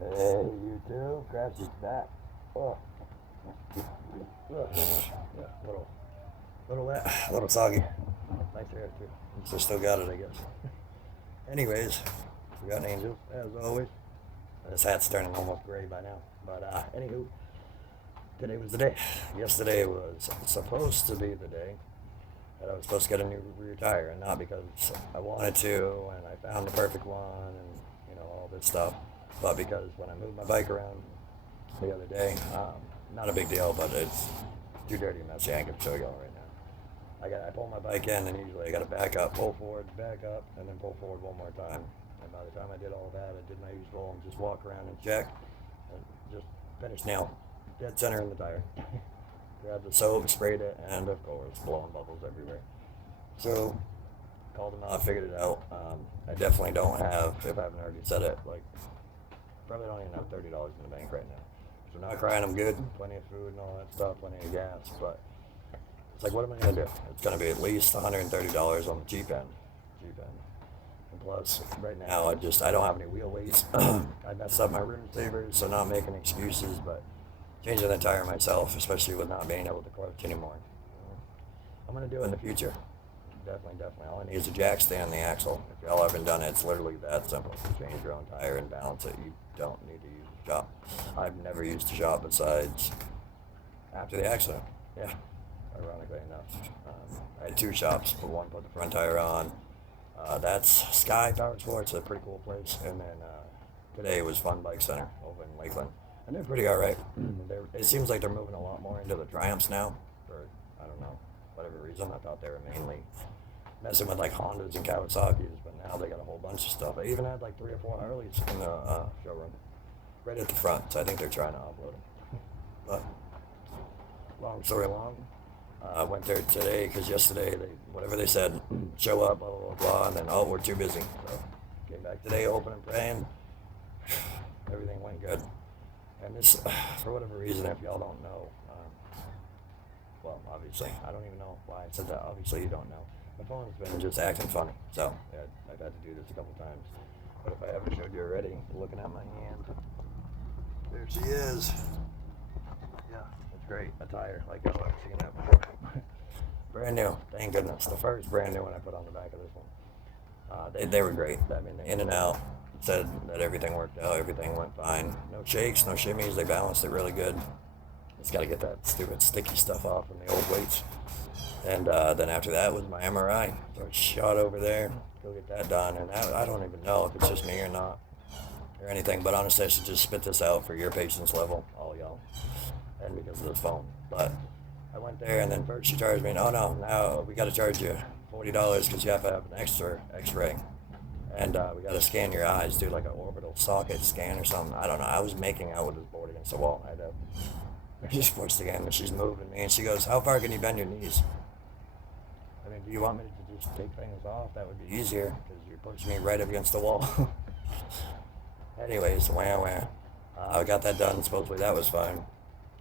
Hey, you too? Crash is back. Oh, yeah, little wet, a little soggy. Nice hair too. So still got it, I guess. Anyways, we got angels as always. This hat's turning almost gray by now. But anywho, today was the day. Yesterday was supposed to be the day that I was supposed to get a new rear tire, and not because I wanted to and I found the perfect one and all this stuff, but because when I moved my bike around the other day, not a big deal, but it's too dirty and messy. I ain't gonna show y'all right now. I pull my bike in, and usually I got to back up, pull forward, back up, and then pull forward one more time. And by the time I did all that, I did my usual and just walk around and check, and just finish nail dead center in the tire. Grabbed the soap, sprayed it, and of course, blowing bubbles everywhere. So called them out, figured it out. I definitely don't have, if I haven't already said it, like probably don't even have $30 in the bank right now. So not crying, I'm good. Plenty of food and all that stuff, plenty of gas, but it's like, what am I gonna do? It's gonna be at least $130 on the cheap end. Cheap end. And plus, right now, I don't have any wheel weights. I messed up my room savers, so not making excuses, but changing the tire myself, especially with not being able to clutch anymore. I'm gonna do it in the future. Definitely. All I need is a jack stand and the axle. If y'all haven't done it, it's literally that simple. Change your own tire and balance it. You don't need to use a shop. I've never used a shop besides after the accident. Yeah, ironically enough. I had two shops, but one put the front tire on. That's Sky Power Sports, a pretty cool place. And then today was Fun Bike Center over in Lakeland. And they're pretty alright. It seems like they're moving a lot more into the Triumphs now. For, I don't know, whatever reason. I thought they were mainly messing with like Hondas and Kawasaki's, but now they got a whole bunch of stuff. I even had like 3 or 4 Harleys in the showroom, right at the front. So I think they're trying to upload them. But long story long, I went there today because yesterday whatever they said, show up, blah blah blah, and then we're too busy. So came back today, hoping and praying. Everything went good. And this, for whatever reason, if y'all don't know, well, obviously, I don't even know why I said that. Obviously, you don't know. My phone's been just acting funny, so yeah, I've had to do this a couple times. But if I haven't showed you already, looking at my hand, there she is. Yeah, it's great. A tire, like y'all have seen that before. Brand new, thank goodness. The first brand new one I put on the back of this one. They were great. I mean, the in and out said that everything worked out, everything went fine. No shakes, no shimmies. They balanced it really good. Just got to get that stupid sticky stuff off from the old weights. And then after that was my MRI. So I shot over there, go get that done. And I don't even know if it's just me or not, or anything. But honestly, I should just spit this out for your patience level, all y'all, and because of this phone. But I went there, and then first she charged me, oh no, now we got to charge you $40 because you have to have an extra X-ray. And we got to scan your eyes, do like an orbital socket scan or something. I don't know. I was making out with this board against the wall. I just pushed again, and she's moving me, and she goes, how far can you bend your knees? I mean, do you want me to just take things off? That would be easier, because you're pushing me right up against the wall. Anyways, I got that done. Supposedly that was fine.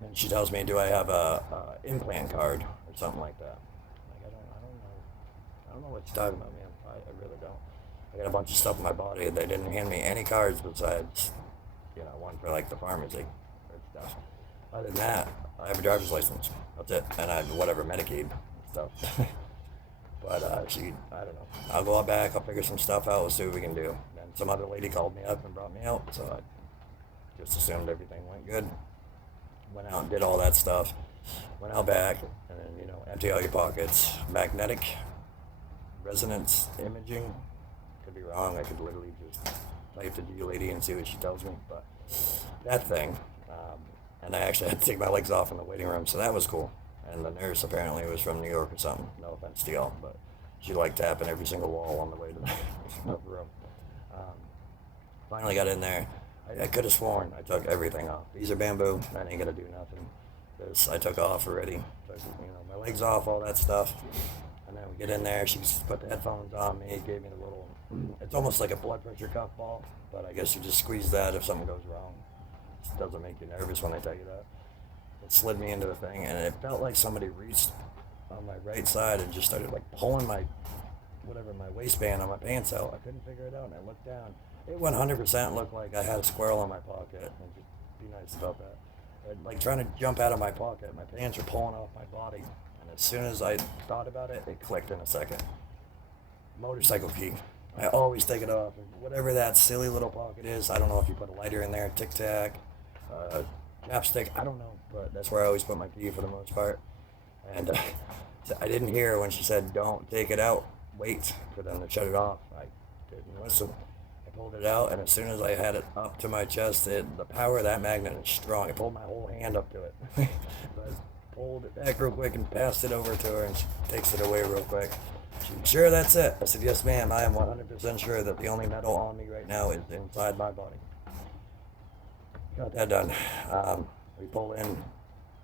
And she tells me, do I have a implant card or something like that? Like, I don't know. I don't know what you're talking about, man. I really don't. I got a bunch of stuff in my body. They didn't hand me any cards besides, one for like the pharmacy or stuff. Other than that, I have a driver's license. That's it. And I have whatever Medicaid stuff. But I don't know. I'll go out back. I'll figure some stuff out. We'll see what we can do. And some other lady called me up and brought me out. So I just assumed everything went good. Went out and did all that stuff. Went out back and then, empty out your pockets. Magnetic resonance imaging. Could be wrong. I could literally just type to the lady and see what she tells me. But that thing. And I actually had to take my legs off in the waiting room, so that was cool. And the nurse apparently was from New York or something. No offense to y'all, but she liked tapping every single wall on the way to the room. Finally got in there. I could have sworn I took everything off. These are bamboo. That ain't gonna do nothing. This I took off already. Took, my legs off, all that stuff. And then we get in there. She put the headphones on me. Gave me the little. It's almost like a blood pressure cuff ball, but I guess you just squeeze that if something goes wrong. It doesn't make you nervous when they tell you that. It slid me into the thing, and it felt like somebody reached on my right side and just started like pulling my waistband on my pants out. I couldn't figure it out, and I looked down, It 100% looked like I had a squirrel in my pocket. And just be nice about that. Like trying to jump out of my pocket. My pants are pulling off my body. And as soon as I thought about it, it clicked in a second. Motorcycle key. I always take it off. Whatever that silly little pocket is, I don't know if you put a lighter in there, Tic Tac, chapstick, I don't know. But that's where I always put my key for the most part. And so I didn't hear when she said, don't take it out. Wait for them to shut it off. I didn't listen. I pulled it out, and as soon as I had it up to my chest, the power of that magnet is strong. I pulled my whole hand up to it. So I pulled it back real quick and passed it over to her, and she takes it away real quick. She, sure, that's it. I said, yes, ma'am. I am 100% sure that the only metal on me right now is inside my body. Got that done. We pull in.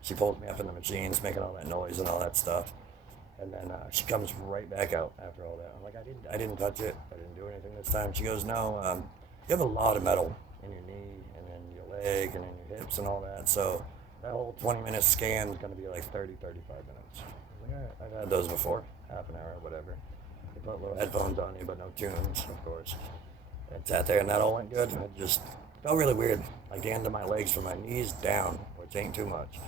She pulls me up in the machines, making all that noise and all that stuff. And then she comes right back out after all that. I'm like, I didn't touch it. I didn't do anything this time. She goes, no, you have a lot of metal in your knee and in your leg and in your hips and all that. So that whole 20-minute scan is going to be like 30, 35 minutes. I'm like, all right, I've had those before, half an hour or whatever. They put little headphones on you, but no tunes, of course. And sat there, and that all went good. It just felt really weird, like the end of my legs from my knees down, which ain't too much.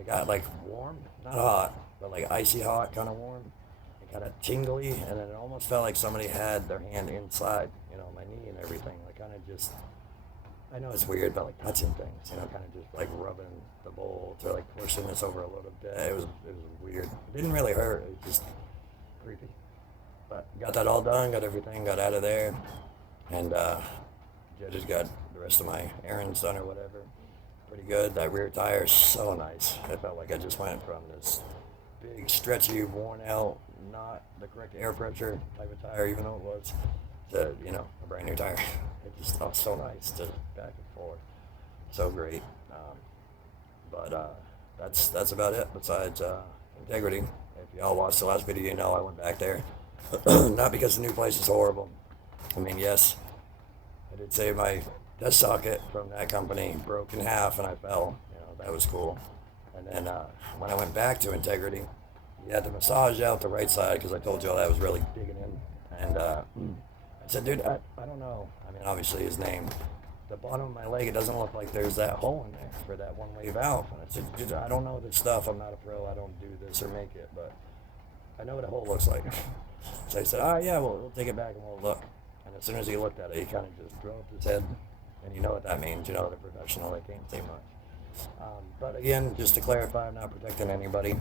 It got like warm, not hot, but like icy hot, kind of warm. It got tingly, and then it almost felt like somebody had their hand inside, my knee and everything. Like kind of just, I know it's weird, but like touching things, kind of just like rubbing the bowl to like pushing this over a little bit. It was weird. It didn't really hurt. It was just creepy. But got that all done, got everything, got out of there, and just got the rest of my errands done or whatever. Pretty good. That rear tire is so nice. I felt like I just went from this big, stretchy, worn out, not the correct air pressure type of tire, even though it was, to, a brand new tire. It just felt so nice to back and forth. So great. But that's about it besides integrity. If y'all watched the last video, I went back there. Not because the new place is horrible. I mean, yes, I did save my test socket from that company broke in half and I fell. That was cool. And then when I went back to Integrity, you had to massage out the right side because I told you all that was really digging in. And I said, dude, I don't know. I mean, obviously his name. The bottom of my leg, it doesn't look like there's that hole in there for that one-way valve. And I said, dude, I don't know this stuff. I'm not a pro. I don't do this or make it, but I know what a hole looks like. So I said, yeah, we'll take it back and we'll look. And as soon as he looked at it, he kind of just dropped his head. And you know what that means, they're professional, they can't say much. But again, just to clarify, I'm not protecting anybody.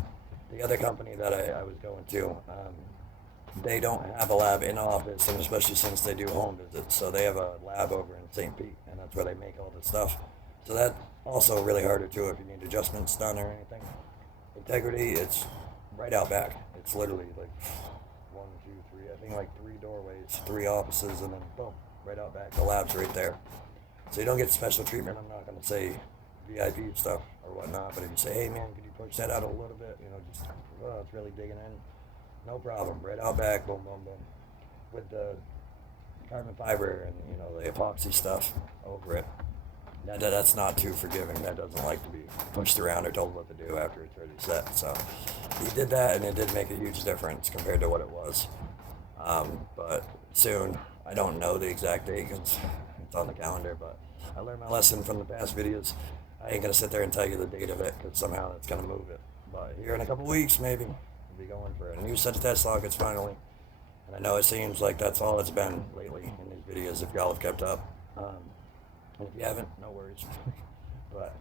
The other company that I was going to, they don't have a lab in office, and especially since they do home visits. So they have a lab over in St. Pete, and that's where they make all this stuff. So that's also really harder too if you need adjustments done or anything. Integrity, it's right out back. It's literally like 1, 2, 3, I think like 3 doorways, 3 offices, and then boom, right out back. The lab's right there. So you don't get special treatment. I'm not going to say VIP stuff or whatnot, but if you say, hey man, could you push that out a little bit? It's really digging in. No problem. Right out back, boom, boom, boom. With the carbon fiber and, the epoxy stuff over it. That's not too forgiving. That doesn't like to be pushed around or told what to do after it's already set. So he did that, and it did make a huge difference compared to what it was. But soon, I don't know the exact date because it's on the calendar, but I learned my lesson from the past videos. I ain't going to sit there and tell you the date of it because somehow that's going to move it. But here in a couple weeks, maybe, we'll be going for a new set of test sockets finally. And I know it seems like that's all it's been lately in these videos if y'all have kept up. And if you haven't, no worries. But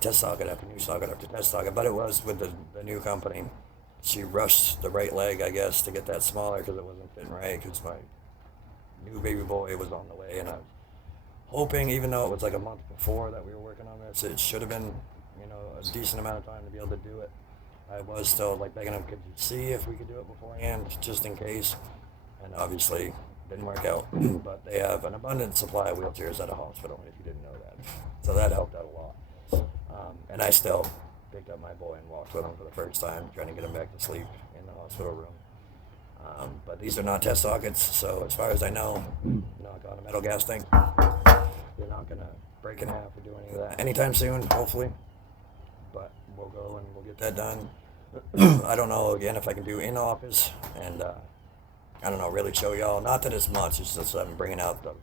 test socket after new socket after test socket. But it was with the new company. She rushed the right leg, I guess, to get that smaller because it wasn't fitting right because my new baby boy was on the way, and I was hoping, even though it was like a month before that we were working on this, it should have been, a decent amount of time to be able to do it. I was still like begging him, could you see if we could do it beforehand, just in case? And obviously, didn't work out. But they have an abundant supply of wheelchairs at a hospital, if you didn't know that. So that helped out a lot. And I still picked up my boy and walked with him for the first time, trying to get him back to sleep in the hospital room. But these are not test sockets, so as far as I know, knock on a metal gas tank, you're not going to break in half or do any of that anytime soon, hopefully. But we'll go and we'll get that done. I don't know, again, if I can do in office, and I don't know, really show y'all. Not that it's much, it's just I'm bringing out the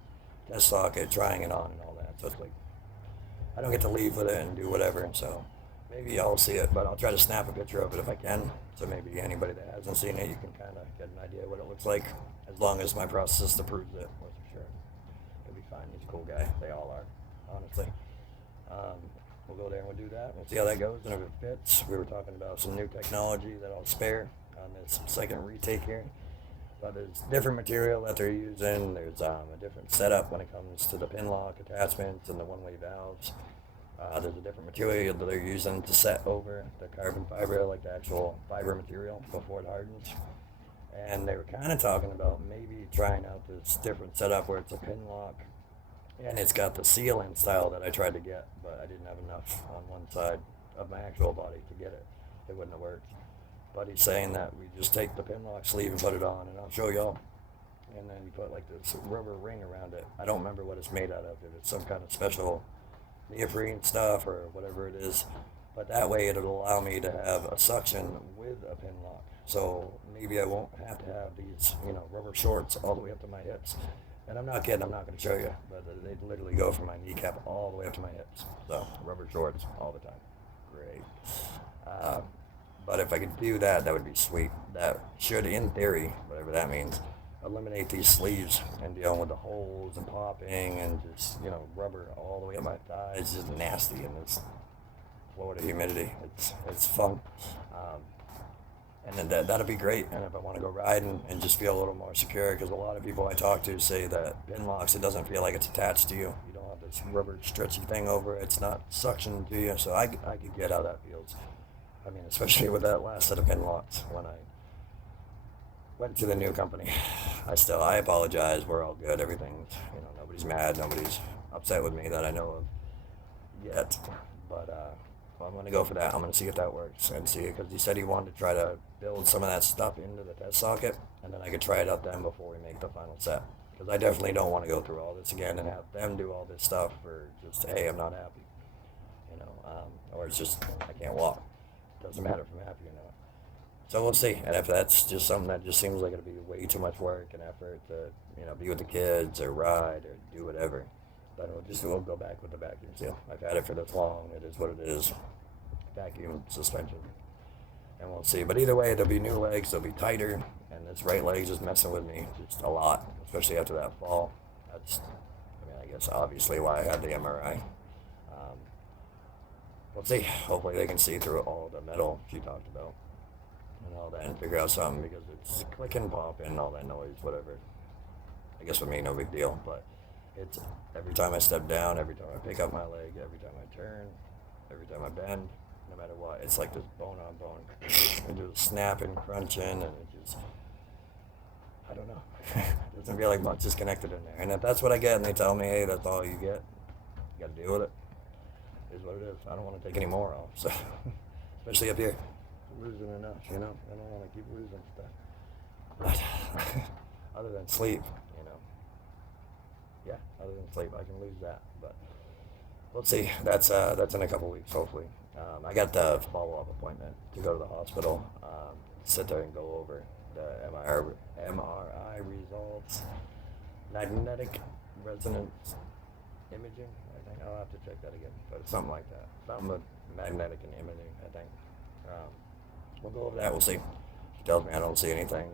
test socket, trying it on and all that. So it's like, I don't get to leave with it and do whatever. So maybe y'all see it, but I'll try to snap a picture of it if I can. So maybe anybody that hasn't seen it, you can kind of get an idea what it looks like. As long as my process approves it, for sure. It'll be fine. He's a cool guy. They all are, honestly. Um, we'll go there and we'll do that. We'll see how that goes and if it fits. We were talking about some new technology that I'll spare on this second retake here. But there's different material that they're using. There's a different setup when it comes to the pin lock attachments and the one-way valves. There's a different material that they're using to set over the carbon fiber, like the actual fiber material before it hardens. And they were kind of talking about maybe trying out this different setup where it's a pin lock and it's got the seal-in style that I tried to get, but I didn't have enough on one side of my actual body to get it. It wouldn't have worked. But he's saying that we just take the pin lock sleeve and put it on, and I'll show y'all. And then you put like this rubber ring around it. I don't remember what it's made out of. If it's some kind of special neoprene stuff or whatever it is. But that way it'll allow me to have a suction with a pin lock. So maybe I won't have to have these, rubber shorts all the way up to my hips. And I'm not kidding, I'm not going to show you, but they literally go from my kneecap all the way up to my hips. So rubber shorts all the time. Great. But if I could do that, that would be sweet. That should, in theory, whatever that means, eliminate these sleeves and dealing with the holes and popping and just, rubber all the way up my thighs. Just nasty in this Florida humidity. It's fun. And then that'll be great. And if I want to go riding and just feel a little more secure, because a lot of people I talk to say that pin locks, it doesn't feel like it's attached to you. You don't have this rubber stretchy thing over it. It's not suctioned to you. So I could get how that feels. I mean, especially with that last set of pin locks when I went to the new company. I apologize. We're all good. Everything's, nobody's mad. Nobody's upset with me that I know of yet. But I'm going to go for that. I'm going to see if that works and see it because he said he wanted to try to build some of that stuff into the test socket and then I could try it out then before we make the final set. Because I definitely don't want to go through all this again and have them do all this stuff for just, hey, I'm not happy. Or it's just, I can't walk. Doesn't matter if I'm happy or not. So we'll see. And if that's just something that just seems like it'll be way too much work and effort to, be with the kids or ride or do whatever, then we'll go back with the vacuum seal. I've had it for this long. It is what it is. Vacuum suspension. And we'll see. But either way, there'll be new legs. They'll be tighter. And this right leg's just messing with me just a lot, especially after that fall. That's, I guess obviously why I had the MRI. We'll see. Hopefully they can see through all the metal she talked about and all that and figure out something because it's clicking, popping, all that noise, whatever. I guess for me, no big deal, but it's every time I step down, every time I pick up my leg, every time I turn, every time I bend, no matter what, it's like this bone on bone. It just snapping, crunching, and it just, I don't know. It doesn't feel like much is connected in there. And if that's what I get and they tell me, hey, that's all you get, you got to deal with it. Is what it is. I don't want to take any more off, so especially up here, losing enough, I don't want to keep losing stuff. But other than sleep, yeah, other than sleep, I can lose that. But we'll see. That's in a couple weeks, hopefully. I got the follow-up appointment to go to the hospital, sit there and go over the MRI results, magnetic resonance imaging. I'll have to check that again, but it's something like that. Something with magnetic and imaging, I think. We'll go over that. We'll see. She tells me I don't see anything,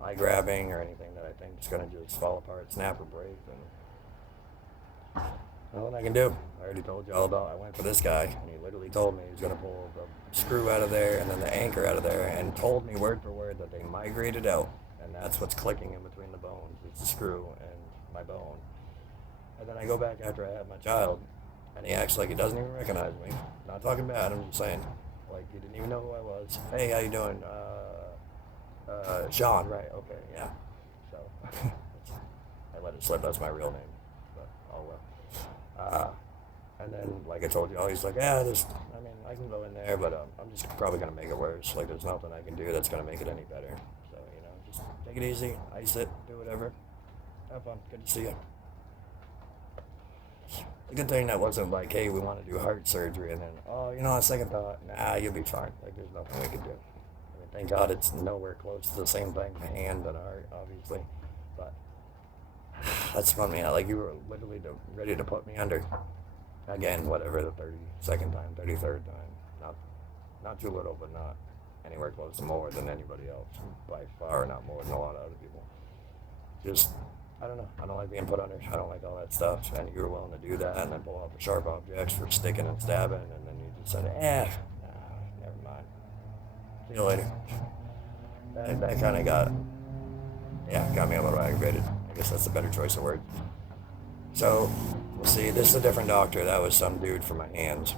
eye grabbing or anything that I think is going to just fall apart, snap or break. And nothing I can do. I already told you all about. I went for this guy, and he literally told me he was going to pull the screw out of there and then the anchor out of there, and told me word for word that they migrated out, and that's what's clicking in between the bones. It's the screw and my bone. And then I go back after I have my child, and he acts like he doesn't even recognize me. Not talking bad, I'm just saying. Like, he didn't even know who I was. Hey, how you doing? Sean, right, okay, yeah. So, I let it slip, that's my real name. But, oh well. And then, like I told you, he's like, I can go in there, but I'm just probably going to make it worse. Like, there's nothing I can do that's going to make it any better. So, just take it easy, ice it, do whatever. Have fun, good to see you. The good thing that wasn't like, hey, we want to do heart surgery, and then, on second thought, nah, you'll be fine. Like, there's nothing we can do. Thank God it's nowhere close to the same thing, a hand and a heart, obviously. But that spun me out. Like, you were literally ready to put me under. Again, whatever, the 32nd time, 33rd time. Not too little, but not anywhere close to more than anybody else. By far, not more than a lot of other people. Just, I don't know. I don't like being put under. I don't like all that stuff. And you were willing to do that and then pull out the sharp objects for sticking and stabbing. And then you just said, never mind. See you later. That kind of got me a little aggravated. I guess that's a better choice of words. So, we'll see. This is a different doctor. That was some dude for my hands.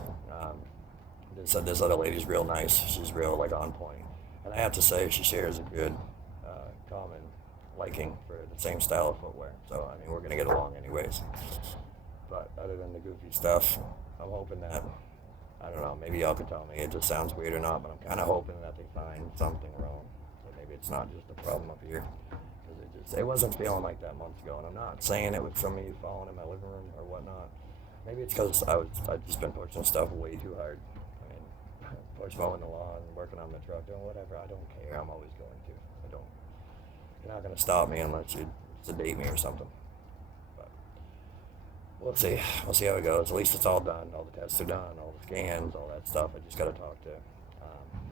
This other lady's real nice. She's real, like, on point. And I have to say, she shares a good, common liking for the same style of footwear. So, I mean, we're going to get along anyways. But other than the goofy stuff, I'm hoping that, I don't know, maybe y'all can tell me it just sounds weird or not, but I'm kind of hoping that they find something wrong. So maybe it's not just a problem up here. Because it wasn't feeling like that months ago. And I'm not saying it was from me falling in my living room or whatnot. Maybe it's because I've just been pushing stuff way too hard. I mean, push mowing the lawn, working on the truck, doing whatever. I don't care. I'm always going to. You're not going to stop me unless you sedate me or something. But we'll see. We'll see how it goes. At least it's all done. All the tests are done. All the scans, all that stuff. I just got to talk to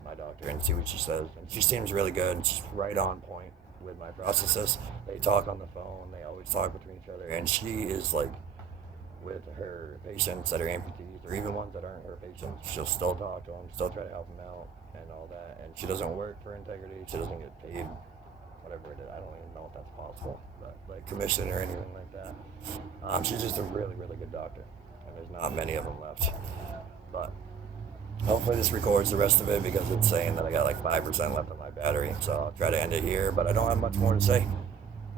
my doctor and see what she says. And she seems really good. And she's right on point with my processes. They talk on the phone. They always talk between each other. And she is like, with her patients that are amputees, or even ones that aren't her patients, she'll still talk to them, still try to help them out, and all that. And she doesn't work for integrity. She doesn't get paid, whatever it is. I don't even know if that's possible, but like commission or anything like that. She's just a really, really good doctor, and there's not many of them left. But hopefully this records the rest of it, because it's saying that I got like 5% left on my battery. So I'll try to end it here, but I don't have much more to say.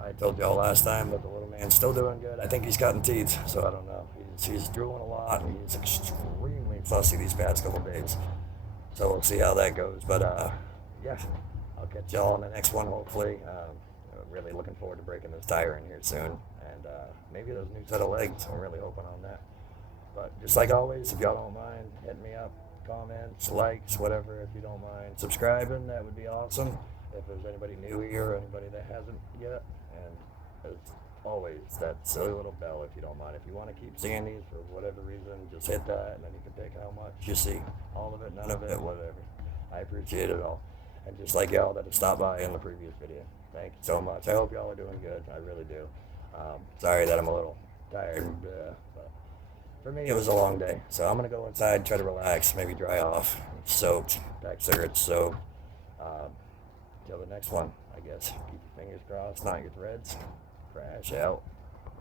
I told y'all last time that the little man's still doing good. I think he's cutting teeth, so I don't know. He's drooling a lot, and he's extremely fussy these past couple days. So we'll see how that goes. But, yeah, I'll catch y'all on the next one, hopefully. Really looking forward to breaking this tire in here soon. And maybe those new set of legs. I'm really hoping on that. But just like always, if y'all don't mind, hit me up. Comments, likes, whatever, if you don't mind. Subscribing, that would be awesome. If there's anybody new here or anybody that hasn't yet. And as always, that silly little bell, if you don't mind. If you want to keep seeing these for whatever reason, just hit that, and then you can pick how much you see. All of it, none of it, whatever. I appreciate it all. And just like y'all that have stopped by in the previous video, thank you so much. I hope y'all are doing good. I really do. Sorry that I'm a little tired, but for me, it was a long day. So I'm going to go inside, try to relax, maybe dry off. I'm soaked, back cigarettes soaked. Till the next one, I guess. Keep your fingers crossed, not your threads. Crash out.